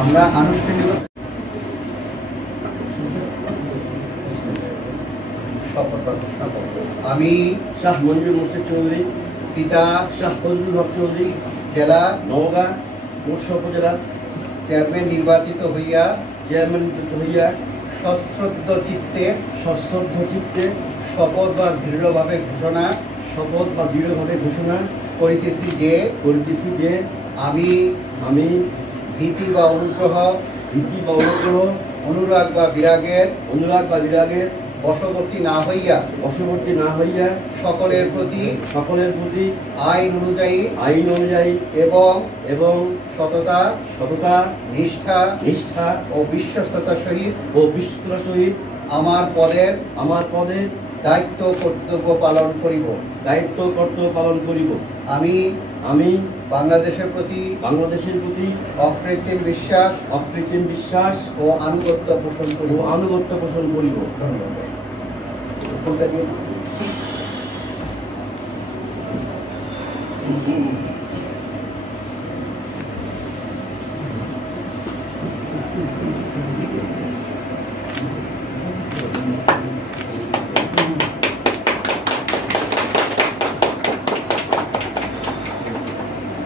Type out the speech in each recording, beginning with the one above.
আমরা আনুষ্ঠানিক আমি শাহ মঞ্জুর মোর্শেদ চৌধুরী, পিতা শাহ ফজলুল হক চৌধুরী, জেলা নওগাঁ মৎস্য উপজেলার চেয়ারম্যান নির্বাচিত হইয়া সশ্রদ্ধ চিত্তে শপথ বা দৃঢ়ভাবে ঘোষণা করিতেছি যে আমি ভীতি বা অনুগ্রহ অনুরাগ বা বিরাগের বশবর্তী না হইয়া সকলের প্রতি আইন অনুযায়ী এবং সততা নিষ্ঠা ও বিশ্বস্ততার সহিত আমার পদের দায়িত্ব কর্তব্য পালন করিব। আমি বাংলাদেশের প্রতি অকৃত্রিম বিশ্বাস ও আনুগত্য পোষণ করিব। ধন্যবাদ।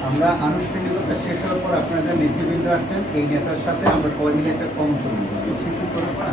আমরা আনুষ্ঠানিকতা শেষ হওয়ার পর আপনারা যে নেতৃবৃন্দ আসছেন, এই নেতার সাথে আমরা সবাই মিলে একটা কর্মসূচি করার পর